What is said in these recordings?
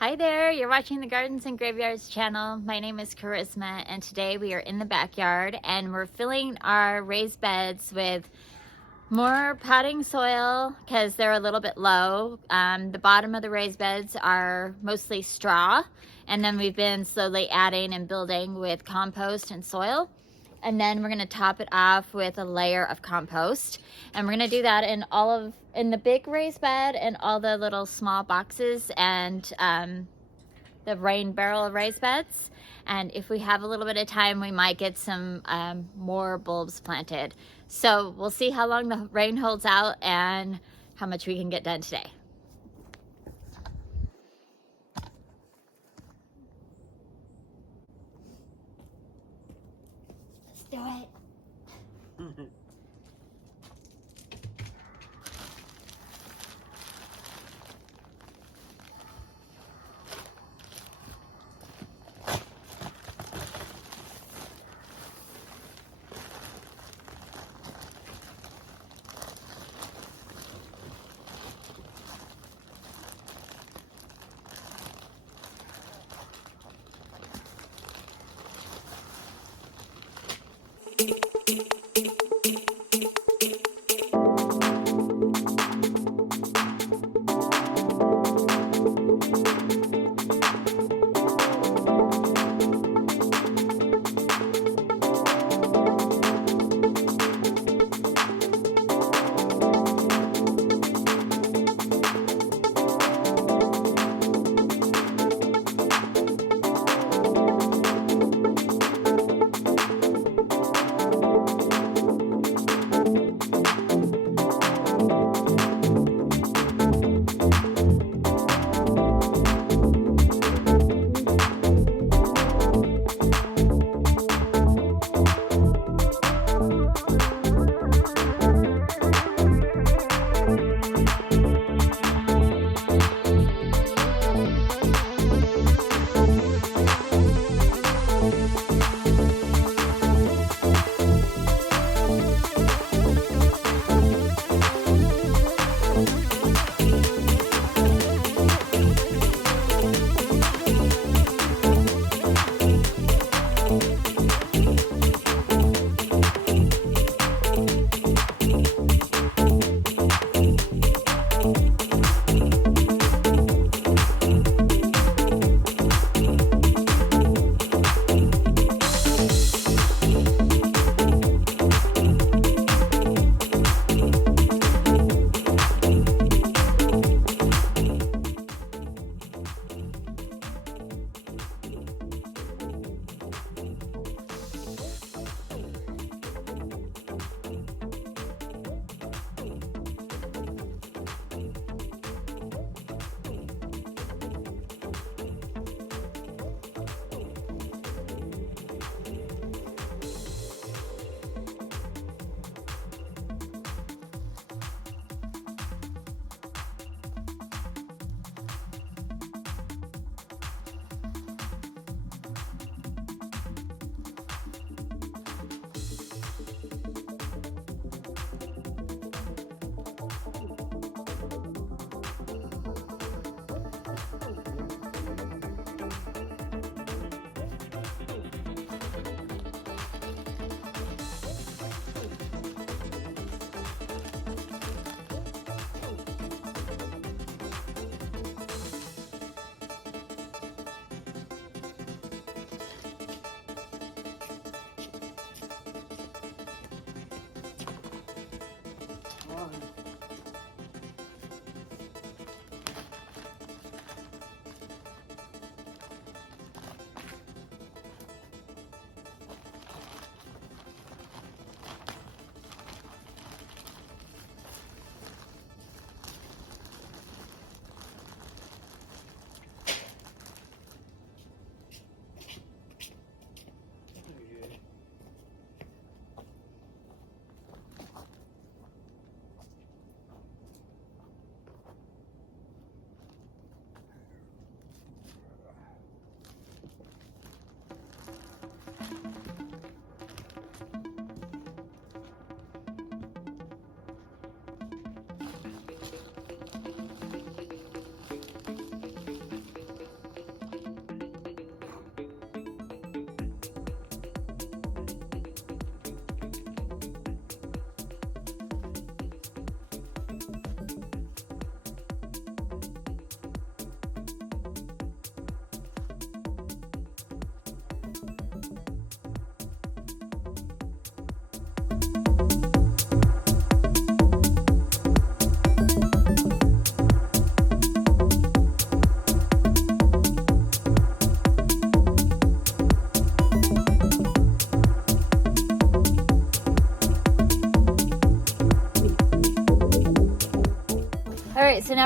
Hi there, you're watching the Gardens and Graveyards channel. My name is Charisma and today we are in the backyard and we're filling our raised beds with more potting soil because they're a little bit low. The bottom of the raised beds are mostly straw, and then we've been slowly adding and building with compost and soil. And then we're going to top it off with a layer of compost, and we're going to do that in the big raised bed and all the little small boxes and the rain barrel raised beds. And if we have a little bit of time, we might get some more bulbs planted. So we'll see how long the rain holds out and how much we can get done today. Let's do it.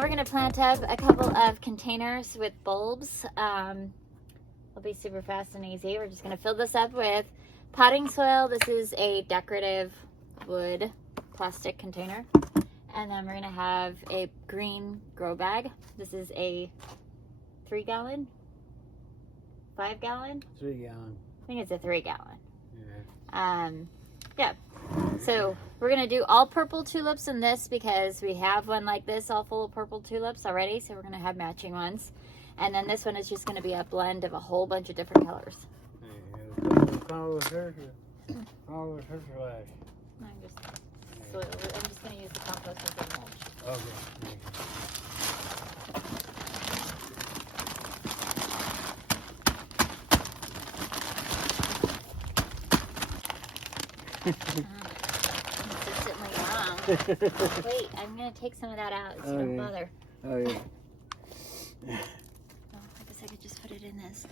now we're going to plant up a couple of containers with bulbs. It'll be super fast and easy. We're just going to fill this up with potting soil. This is a decorative wood plastic container. And then we're going to have a green grow bag. This is a 3-gallon? 5-gallon? 3-gallon. I think it's a 3-gallon. Yeah. Yeah. So we're going to do all purple tulips in this because we have one like this all full of purple tulips already. So we're going to have matching ones. And then this one is just going to be a blend of a whole bunch of different colors. Follow the fertilizer flash. I'm just going to use the compost as a mulch. Okay. Consistently wrong. Wait, I'm going to take some of that out so don't bother. Oh, yeah. Oh, I guess I could just put it in this.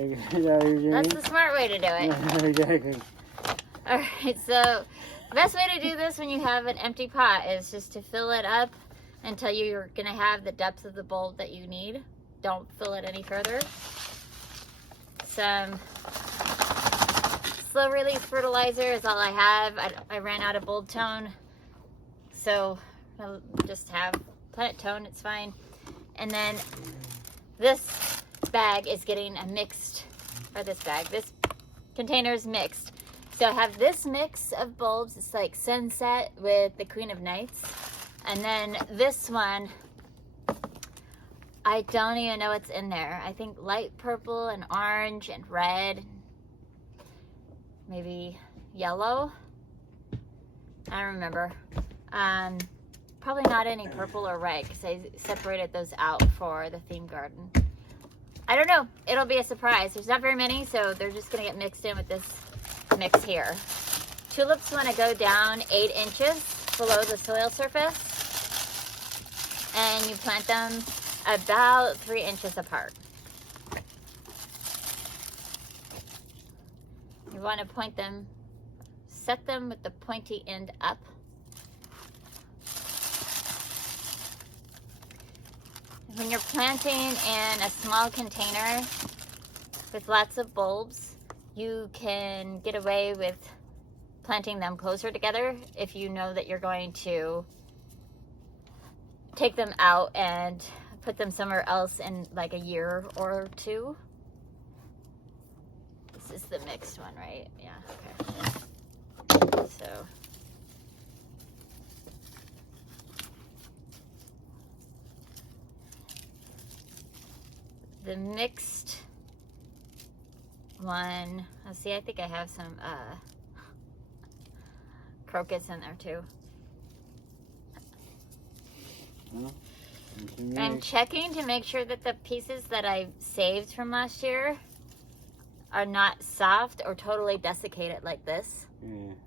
That's the smart way to do it. Exactly. Alright, so the best way to do this when you have an empty pot is just to fill it up until you're going to have the depth of the bulb that you need. Don't fill it any further. Some slow release fertilizer is all I have. I ran out of bulb tone, so I'll just have plant tone, it's fine. And then this bag is getting a mixed, or this container is mixed. So I have this mix of bulbs. It's like Sunset with the Queen of Nights. And then this one, I don't even know what's in there. I think light purple and orange and red, maybe yellow. I don't remember. Probably not any purple or red because I separated those out for the theme garden. I don't know. It'll be a surprise. There's not very many, so they're just going to get mixed in with this mix here. Tulips want to go down 8 inches below the soil surface, and you plant them about 3 inches apart. You want to point them, set them with the pointy end up. When you're planting in a small container with lots of bulbs, you can get away with planting them closer together if you know that you're going to take them out and put them somewhere else in like a year or two. This is the mixed one, right? Yeah, okay. So the mixed one, let's see, I think I have some crocus in there too. I'm checking to make sure that the pieces that I saved from last year are not soft or totally desiccated like this.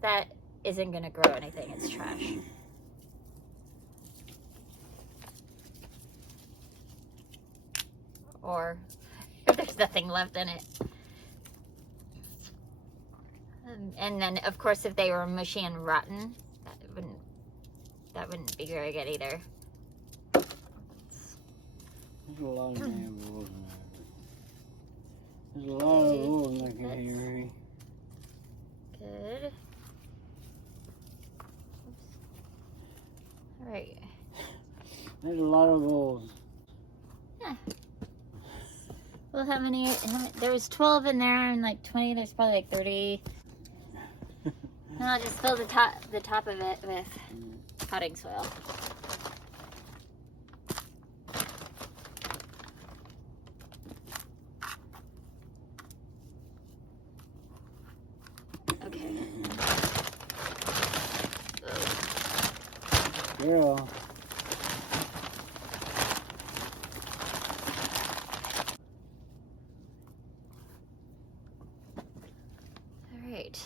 That isn't going to grow anything, it's trash. Or if there's nothing left in it. And then, of course, if they were mushy and rotten, that wouldn't be very good either. There's a lot of damn wolves in there. There's a lot of wolves in here. Good. Oops. All right. There's a lot of wolves. Yeah. Well, how many? There was 12 in there, and like 20. There's probably like 30. And I'll just fill the top of it with potting soil. Okay. Yeah. All right.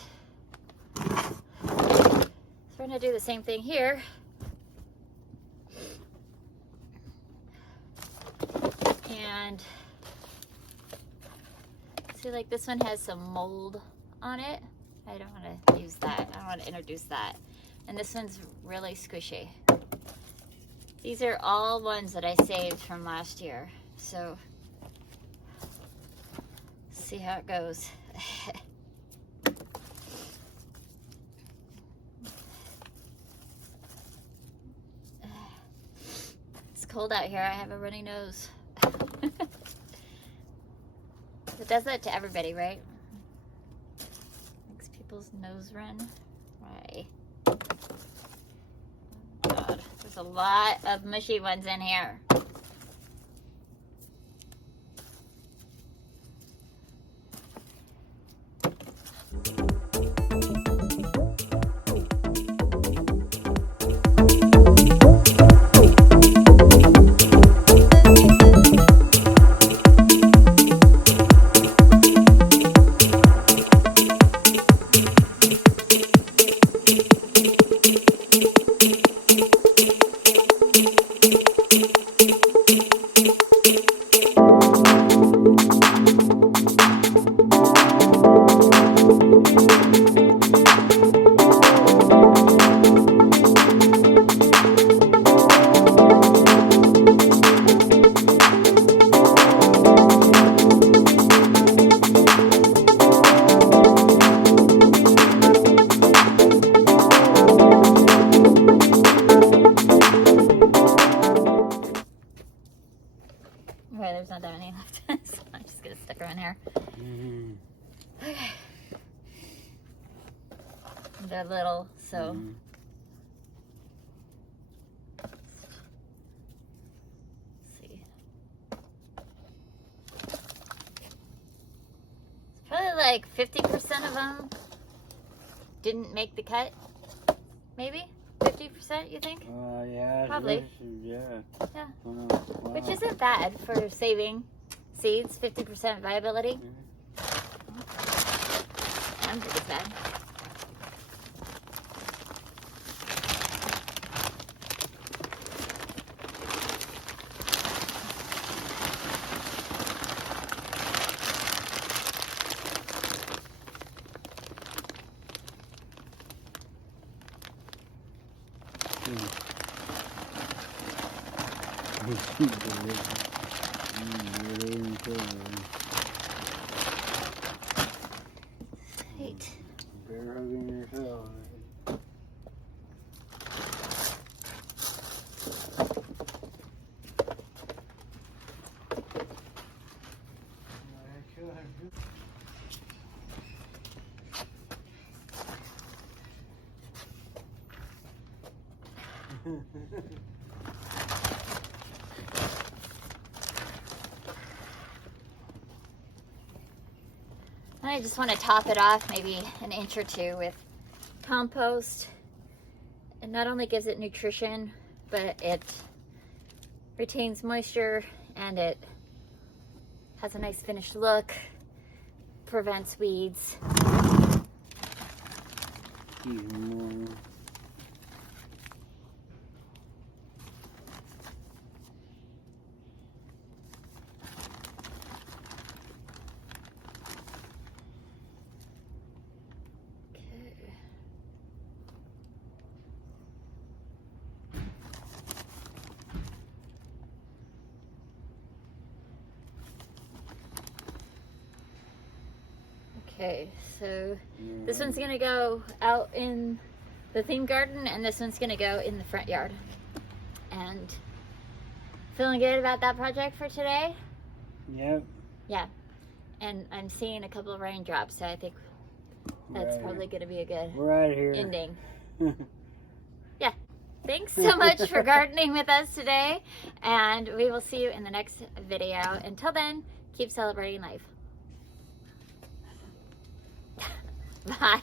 We're going to do the same thing here. See, like this one has some mold on it. I don't want to use that. I don't want to introduce that. And this one's really squishy. These are all ones that I saved from last year. So, see how it goes. It's cold out here. I have a runny nose. It does that to everybody, right? Makes people's nose run. Right. God, there's a lot of mushy ones in here. Okay, there's not that many left. So I'm just gonna stick them in here. Okay. They're little, so. Let's see. It's probably like 50% of them didn't make the cut. Maybe 50%, you think? Yeah. Probably. Yeah. Yeah. Wow. Which isn't bad for saving seeds, 50% viability. I don't think it's bad. Sweet. Bear hugging yourself. I just want to top it off maybe an inch or two with compost. It not only gives it nutrition, but it retains moisture and it has a nice finished look, prevents weeds. Even more. Okay, so this one's gonna go out in the theme garden and this one's gonna go in the front yard. And feeling good about that project for today? Yep. Yeah, and I'm seeing a couple of raindrops, so I think that's probably gonna be a good ending. Yeah, thanks so much for gardening with us today, and we will see you in the next video. Until then, keep celebrating life. Bye.